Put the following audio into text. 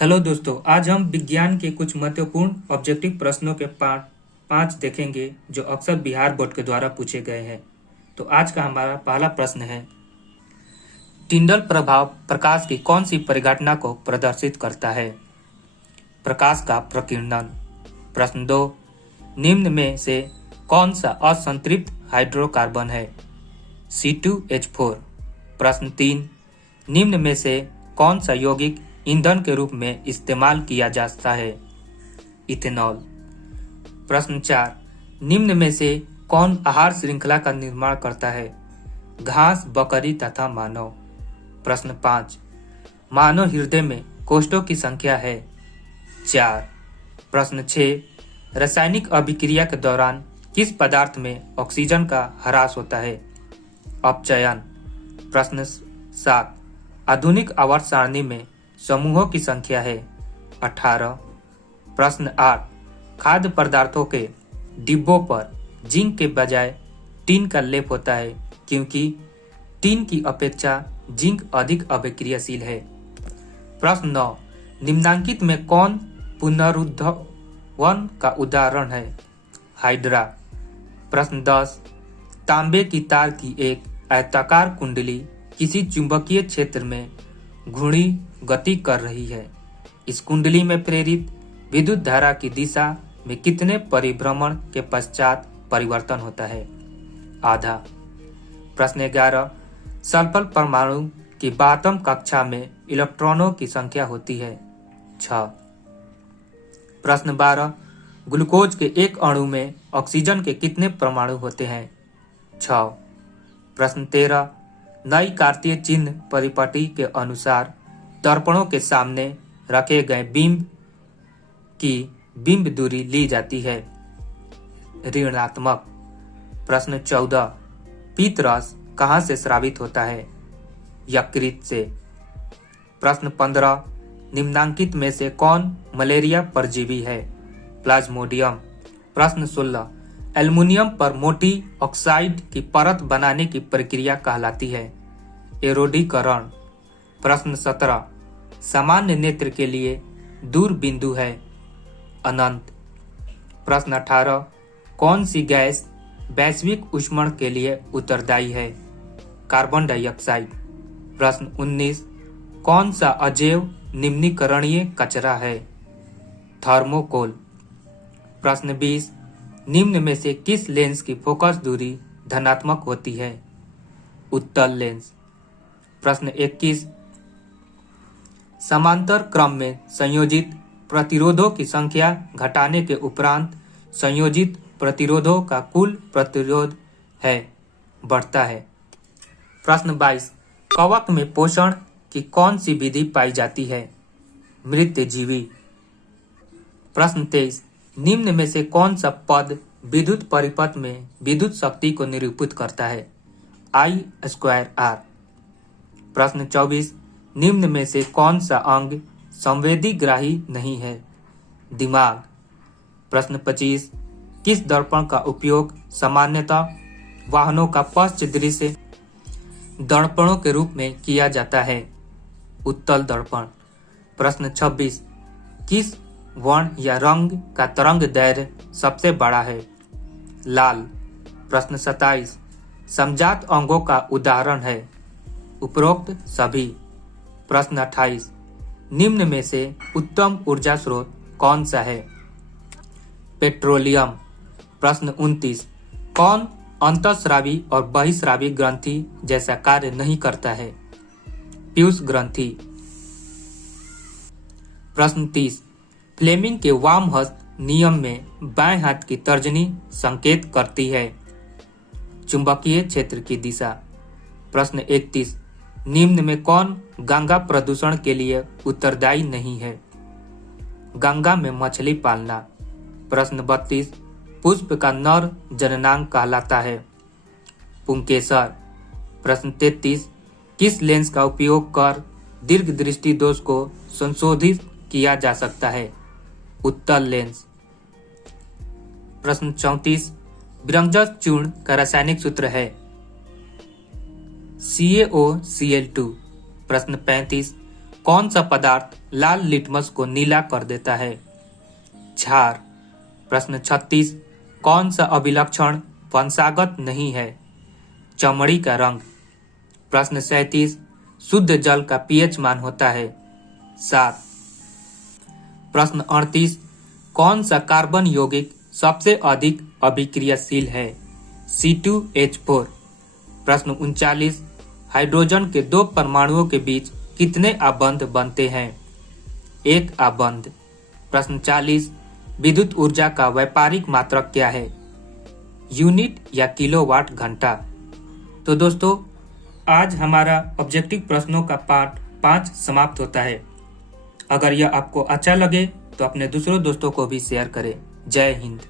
Hello दोस्तों, आज हम विज्ञान के कुछ महत्वपूर्ण ऑब्जेक्टिव प्रश्नों के पार्ट 5 देखेंगे जो अक्सर बिहार बोर्ड के द्वारा पूछे गए हैं। तो आज का हमारा पहला प्रश्न है, टिंडल प्रभाव प्रकाश की कौन सी परिघटना को प्रदर्शित करता है? प्रकाश का प्रकीर्णन। प्रश्न 2, निम्न में से कौन सा असंतृप्त हाइड्रोकार्बन है? C2H4। प्रश्न 3, निम्न में से कौन सा यौगिक ईंधन के रूप में इस्तेमाल किया जाता है? इथेनॉल। प्रश्न 4, निम्न में से कौन आहार श्रृंखला का निर्माण करता है? घास, बकरी तथा मानव। प्रश्न 5, मानव हृदय में कोष्ठों की संख्या है 4। प्रश्न 6, रासायनिक अभिक्रिया के दौरान किस पदार्थ में ऑक्सीजन का ह्रास होता है? अपचयन। प्रश्न 7, आधुनिक आवर्त सारणी में समूहों की संख्या है 18। प्रश्न 8, खाद्य पदार्थों के डिब्बों पर जिंक के बजाय टिन का लेप होता है क्योंकि टिन की अपेक्षा जिंक अधिक अभिक्रियाशील है। प्रश्न 9, निम्नांकित में कौन पुनरुद्धावन का उदाहरण है? हाइड्रा। प्रश्न 10, तांबे की तार की एक आयताकार कुंडली किसी चुंबकीय क्षेत्र में घूर्णी गति कर रही है। इस कुंडली में प्रेरित विद्युत धारा की दिशा में कितने परिभ्रमण के पश्चात परिवर्तन होता है? आधा। प्रश्न 11, सल्फर परमाणु की 12वीं कक्षा में इलेक्ट्रॉनों की संख्या होती है 6। प्रश्न 12, ग्लूकोज के एक अणु में ऑक्सीजन के कितने परमाणु होते हैं? 6। प्रश्न 13, नई कार्तीय चिन्ह परिपाटी के अनुसार दर्पणों के सामने रखे गए बिंब की बिंब दूरी ली जाती है ऋणात्मक। प्रश्न 14, पीत रस कहाँ से स्रावित होता है? यकृत से। प्रश्न 15, निम्नांकित में से कौन मलेरिया परजीवी है? प्लाज्मोडियम। प्रश्न 16, एल्युमिनियम पर मोटी ऑक्साइड की परत बनाने की प्रक्रिया कहलाती है एरोडीकरण। प्रश्न 17, सामान्य नेत्र के लिए दूर बिंदु है अनंत। प्रश्न 18, कौन सी गैस वैश्विक ऊष्मण के लिए उत्तरदायी है? Carbon dioxide. प्रश्न 19, कौन सा अजैव निम्नीकरणीय कचरा है? थर्मोकोल। प्रश्न 20, निम्न में से किस लेंस की फोकस दूरी धनात्मक होती है? उत्तल लेंस। प्रश्न 21, समांतर क्रम में संयोजित प्रतिरोधों की संख्या घटाने के उपरांत संयोजित प्रतिरोधों का कुल प्रतिरोध है बढ़ता है। प्रश्न 22, कवक में पोषण की कौन सी विधि पाई जाती है? मृतजीवी। प्रश्न 23, निम्न में से कौन सा पद विद्युत परिपथ में विद्युत शक्ति को निरूपित करता है? I²R। प्रश्न 24, निम्न में से कौन सा अंग संवेदी ग्राही नहीं है? दिमाग। प्रश्न 25, किस दर्पण का उपयोग सामान्यतः वाहनों का पश्च दृश्य दर्पणों के रूप में किया जाता है? उत्तल दर्पण। प्रश्न 26, किस वर्ण या रंग का तरंग दैर्घ्य सबसे बड़ा है? लाल। प्रश्न 27, समजात अंगों का उदाहरण है? उपरोक्त सभी। प्रश्न 28, निम्न में से उत्तम ऊर्जा स्रोत कौन सा है? पेट्रोलियम। प्रश्न 29, कौन अंतःस्रावी और बहिःस्रावी ग्रंथि जैसा कार्य नहीं करता है? पीयूष ग्रंथि। प्रश्न 30, फ्लेमिंग के वाम हस्त नियम में बाएं हाथ की तर्जनी संकेत करती है चुंबकीय क्षेत्र की दिशा। प्रश्न 31, निम्न में कौन गंगा प्रदूषण के लिए उत्तरदायी नहीं है? गंगा में मछली पालना। प्रश्न 32, पुष्प का नर जननांग कहलाता है? पुंकेसर। प्रश्न 33, किस लेंस का उपयोग कर दीर्घ दृष्टि दोष को संशोधित किया जा सकता है? उत्तल लेंस। प्रश्न 34, विरंजक चूर्ण का रासायनिक सूत्र है CaOCl2। प्रश्न 35, कौन सा पदार्थ लाल लिटमस को नीला कर देता है? क्षार। प्रश्न 36, कौन सा अभिलक्षण वंशागत नहीं है? चमड़ी का रंग। प्रश्न 37, शुद्ध जल का पीएच मान होता है 7। प्रश्न 38, कौन सा कार्बन यौगिक सबसे अधिक अभिक्रियाशील है? C2H4। प्रश्न 39, हाइड्रोजन के 2 परमाणुओं के बीच कितने आबंध बनते हैं? 1 आबंध। प्रश्न 40, विद्युत ऊर्जा का व्यापारिक मात्रक क्या है? यूनिट या किलोवाट घंटा। तो दोस्तों, आज हमारा ऑब्जेक्टिव प्रश्नों का पार्ट 5 समाप्त होता है। अगर यह आपको अच्छा लगे तो अपने दूसरों दोस्तों को भी शेयर करें। जय हिंद।